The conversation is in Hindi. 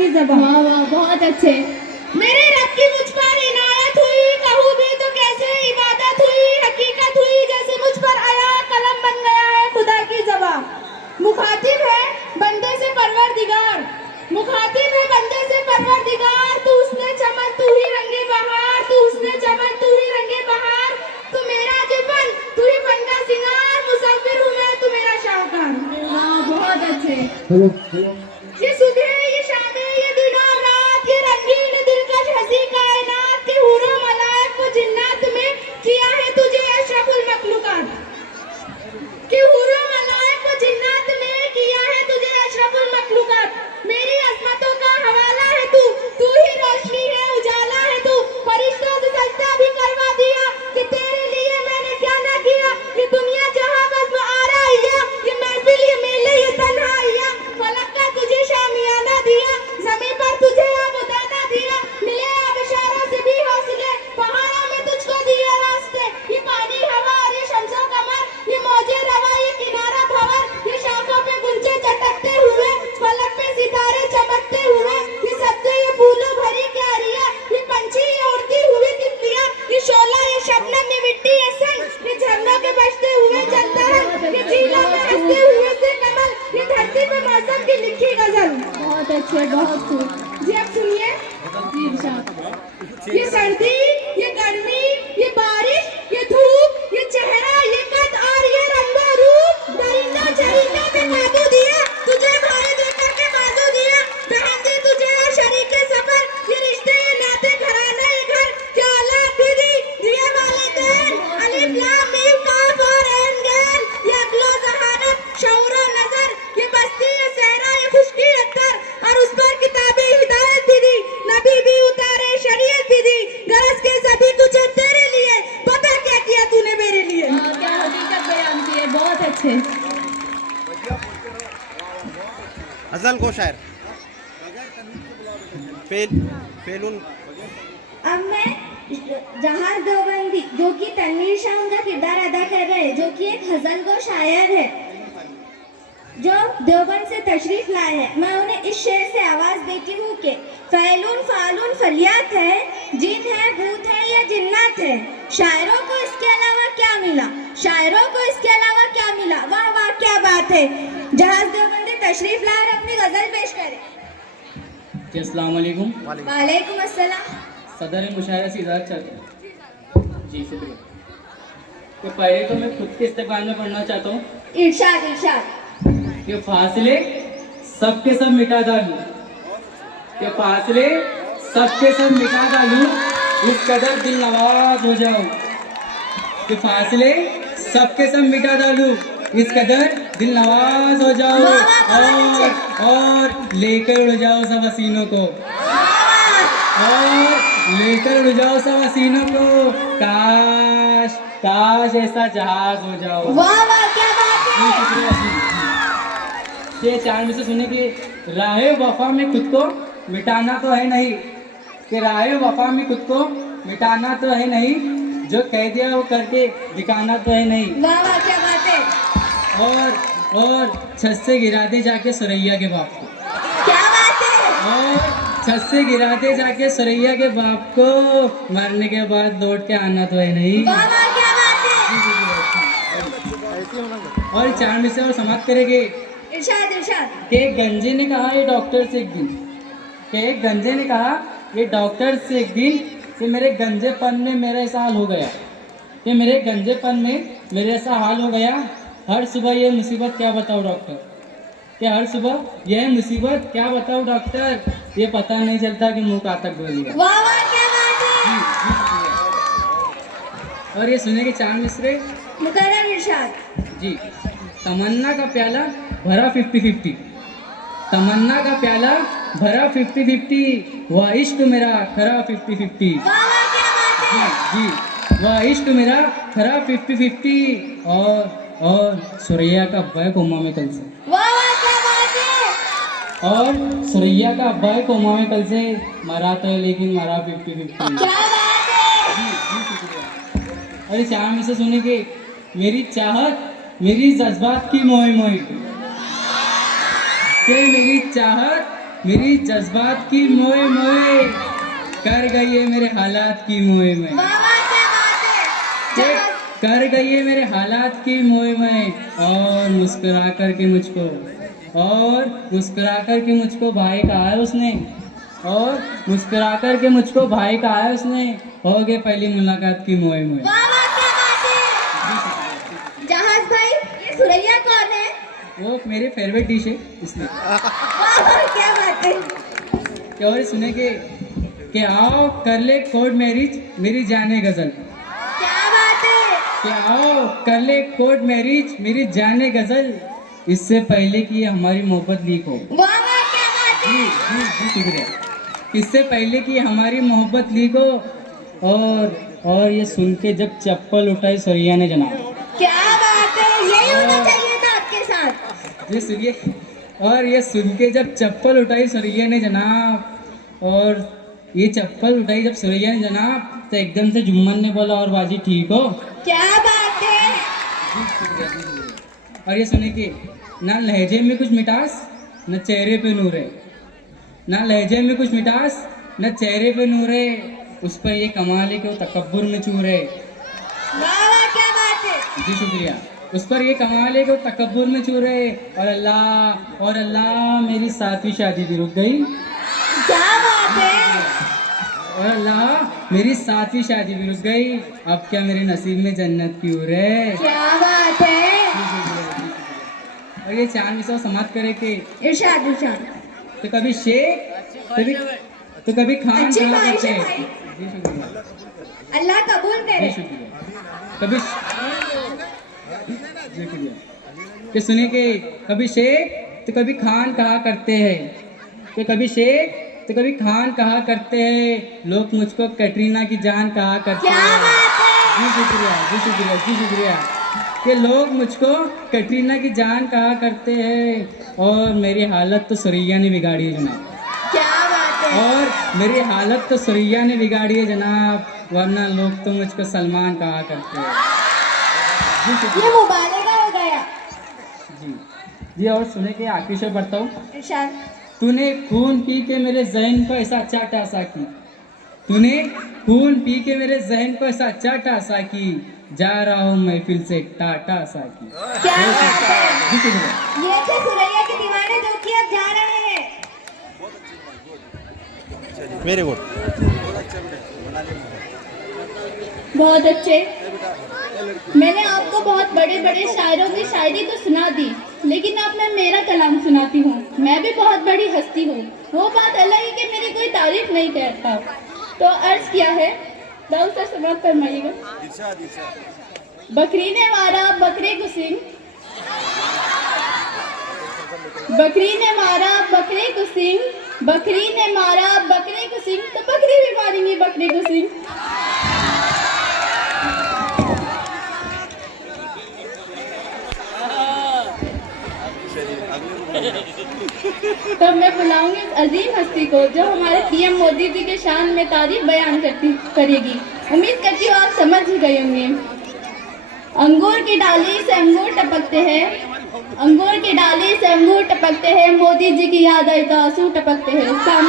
की ज़बान। वाह वाह, बहुत अच्छे। मेरे रब की मुझ पर इनायत हुई, कहूँ भी तो कैसे इबादत हुई, हकीकत हुई जैसे मुझ पर आया, कलम बन गया है खुदा की ज़बान। मुखातिब है बंदे से परवरदिगार, मुखातिब है बंदे से परवरदिगार, तू उसने चमन तू ही रंगे बहार, तू उसने चमन तू ही रंगे बहार, तू मेरा जीवन तू ही फन का सिंगार, मुसव्विर हूँ मैं तू मेरा शाहकार। वाह, बहुत अच्छे। ये सुबह ये शामें ये दिन और रात, ये रंगीन दिलकश हंसी कायनात के हूरों मलाइक व जिन्नात में किया है तुझे अशरफुल मखलूकात, के हूरों मलाइक व जिन्नात में किया है तुझे अशरफुल मखलूकात। मेरी अजमतों का हवाला है तू, तू ही रोशनी है उजाला है तू, फरिश्तों से सजदा भी करवा दिया कि तेरे लिए मैंने क्या ना किया। ये दुनिया जहां बस आ रहा, ये महफिल ये मेले ये तन्हाइयां, फलक का तुझे शामियाना दिया, ज़मीं पर तुझे आबुदाना दिया, मिले अब इशारों से भी हौसले, पहाड़ों में तुझको दिए रास्ते, ये पानी हवा और ये शम्सो कमर, ये मौजे रवा ये किनारा भंवर, ये शाखों पे गुंजे चटकते हुए, फलक पे सितारे चमकते हुए, ये सब्जे ये फूलों भरी क्यारियां, ये पंछी ये उड़ती हुई तितलियां, ये शोला ये शबनम ये मिट्टी ये सन, ये झरनों के बजते हुए चलता है, ये झीलों में हंसते हुए से कमल, ये धरती पे मौसम की लिखी गजल। बहुत अच्छे, बहुत खूब। जी अब सुनिए। जी इरशाद। ये सर्दी ये गर्मी ये बारिश ये धूप ये चेहरा ये कद और ये रंगो रूप, दरिंदा चरिंदा पे काबू दिया, तुझे भाई देकर के बाजू दिया, बहन दी तुझे और शरीके सफर, ये रिश्ते ये नाते घराना ये घर, क्या औलाद भी दी दिए वालिदैन, अलिफ लाम मीम काफ और ऐन गैन, ये अक्लो ज़हानत शऊर और नजर, ये बस्ती ये सहरा ये खुशकी अत्तर, और उस पर किताबे हिदायत भी दी, नबी भी उतारे शरीयत भी दी, गरज के सभी तुझे तेरे लिए, पता क्या किया तूने मेरे लिए। वाह, क्या हकीकत बयान की है, बहुत अच्छे। हसन को शायर फेलून। अब मैं जहाज देवबंदी जो कि तनवीर शाह उनका किरदार अदा कर रहे हैं, जो कि एक हज़ल गो शायर है जो देवबंद से तशरीफ लाए हैं, मैं उन्हें इस शेर से आवाज देती हूँ कि फैलून फालून फलियात है, जिन है भूत है या जिन्नात है, शायरों को इसके अलावा क्या मिला, शायरों को इसके अलावा क्या मिला, वाह वाह क्या बात है। जहाज देवबंदी तशरीफ लाए और अपनी गजल पेश करें। जी अस्सलाम वालेकुम। वालेकुम अस्सलाम। सदर मुशायरा से इजाज़त चाहता हूँ। जी शुक्रिया। तो पहले तो मैं खुद के इस्तेमाल में पढ़ना चाहता हूँ इरशाद इरशाद। कि फासले सबके सब मिटा डालूं, कि फासले सबके सब मिटा डालूं, इस कदर दिल नवाज हो जाऊं, कि फासले सबके सब मिटा डालूं, इस कदर दिल नवाज हो जाऊं, और लेकर उड़ जाओ सब हसीनों को, और लेकर उड़ जाओ सब हसीनों को, काश काश ऐसा जहाज हो जाओ। वाह वाह क्या बात है। ये चार में से सुने कि राहे वफा में खुद को मिटाना तो है नहीं, कि राहे वफा में खुद को मिटाना तो है नहीं, जो कह दिया वो करके दिखाना तो है नहीं, वाह वाह क्या बात है। और छत से गिरा दे जाके सुरैया के बाप को, क्या बात है। और छत से गिरा दे जाके सुरैया के बाप को, मरने के बाद लौट के आना तो है नहीं। वाह वाह क्या बात है। और चार में से और समाप्त करेंगे इरशाद इरशाद। कि एक गंजे ने कहा ये डॉक्टर से एक दिन, कि एक गंजे ने कहा ये डॉक्टर से एक दिन, कि मेरे गंजेपन में मेरा ऐसा हाल हो गया, कि मेरे गंजेपन में मेरे ऐसा हाल हो गया, हर सुबह ये मुसीबत क्या बताऊँ डॉक्टर, कि हर सुबह यह मुसीबत क्या बताऊँ डॉक्टर, ये पता नहीं चलता कि मुँह कहाँ तक बोलेगा। वाह वाह क्या बात है। और ये सुने के चार मिसरे। मुकर्रर इरशाद। जी। तमन्ना का प्याला भरा 50-50, तमन्ना का प्याला भरा 50-50, वह इश्क मेरा खरा 50-50। वाह वाह क्या बात है। जी, वह इश्क मेरा खरा 50-50, और सुरैया का बैक उम्मा में कल से, वाह वाह क्या बात है। और सुरैया का बैक उम्मा में कल से, मरा तो लेकिन मरा 50-50। क्या बात है। जी जी शुक्रिया। और इस चार में से सुने कि मेरी चाहत मेरी जज्बात की मोही मोही, कि मेरी चाहत मेरी जज्बात की मोए मोए कर गई है मेरे हालात की मोए में। वाह वाह क्या बात है। ये जहाज कर गई है मेरे हालात की मोए में और मुस्कुरा कर के मुझको भाई कहा है उसने और मुस्कुरा कर के मुझको भाई कहा है उसने हो गए पहली मुलाकात की मोए मोए। वाह वाह क्या बात है। जहाज भाई ये सुरैया कौन है? वो मेरे फेवरेट डिश है इसलिए। वाह वाह क्या बात है। क्या और सुने कि आओ कर ले कोर्ट मैरिज मेरी जाने गजल। क्या बात है। कि आओ कर ले कोर्ट मैरिज मेरी जाने गजल इससे पहले कि हमारी मोहब्बत लीक हो। वाह वाह क्या बात है। जी शुक्रिया। इससे पहले कि हमारी मोहब्बत लीक हो और ये सुन के जब चप्पल उठाई सरिया ने जनाब। क्या बात है। यही होना चाहिए था आपके साथ। ये सुनिए और ये सुन के जब चप्पल उठाई सरिया ने जनाब और ये चप्पल उठाई जब सरिया ने जनाब तो एकदम से जुम्मन ने बोला और बाजी ठीक हो। क्या बात है। और ये सुने कि ना लहजे में कुछ मिठास न चेहरे पे नूर है। ना लहजे में कुछ मिठास न चेहरे पे नूर है उस पर ये कमाल है कि वो तकब्बुर में चूर है। वाह वाह क्या बात है। जी शुक्रिया। उस पर ये कमाल है कि वो तकब्बुर में चूर है और अल्लाह मेरी 7वीं शादी भी रुक गई। क्या बात है। और अल्लाह मेरी 7वीं शादी भी रुक गई अब क्या मेरे नसीब में जन्नत की उर है। क्या बात है। और ये चांद विश्व समाप्त करे कि इरशाद इरशाद। तो कभी शेख तो कभी खान अच्छी कहा ख्वाहिश करते है हैं। भाई। जी शुक्रिया। अल्लाह कबूल जी करे। शुक्रिया। कभी जी शुक्रिया कि सुने कि कभी शेख तो कभी खान कहा करते हैं कि कभी शेख तो कभी खान कहा करते हैं लोग मुझको कैटरीना की जान कहा करते क्या हैं। बात है। जी शुक्रिया जी शुक्रिया जी शुक्रिया कि लोग मुझको कैटरीना की जान कहा करते हैं और मेरी हालत तो सुरैया ने बिगाड़ी है जनाब। क्या बात है। और मेरी हालत तो सुरैया ने बिगाड़ी है जनाब वरना लोग तो मुझको सलमान कहा करते हैं। जी शुक्रिया। ये मुबारका हो गया। जी जी और सुने के आखिरी शेर पढ़ता हूँ। इरशाद। तूने खून पी के मेरे जहन को ऐसा चाटा सा की तूने खून पी के मेरे जहन को ऐसा चाटा सा की जा रहा हूँ महफिल से टाटा सा की। क्या बात है। जी शुक्रिया। ये थे सुरैया के दीवाने जो कि अब जा रहे हैं। Very good. बहुत अच्छे। मैंने आपको बहुत बड़े बड़े शायरों की शायरी तो सुना दी लेकिन अब मैं मेरा कलाम सुनाती हूँ। मैं भी बहुत बड़ी हस्ती हूँ वो बात अलग है कि मेरी कोई तारीफ नहीं करता। तो अर्ज किया है दाऊद सर समाप्त फरमाइएगा। बकरी ने मारा बकरे को सिंह बकरी ने मारा बकरे को सिंह बकरी ने मारा बकरे को सिंह तो बकरी भी मारेंगी बकरे को सिंह। तब मैं बुलाऊंगी उस अजीम हस्ती को जो हमारे पीएम मोदी जी के शान में तारीफ बयान करेगी। उम्मीद करती हूँ आप समझ ही गए होंगे। अंगूर की डाली से अंगूर टपकते हैं अंगूर की डाली से अंगूर टपकते हैं मोदी जी की याद आई तो आंसू टपकते हैं। सामने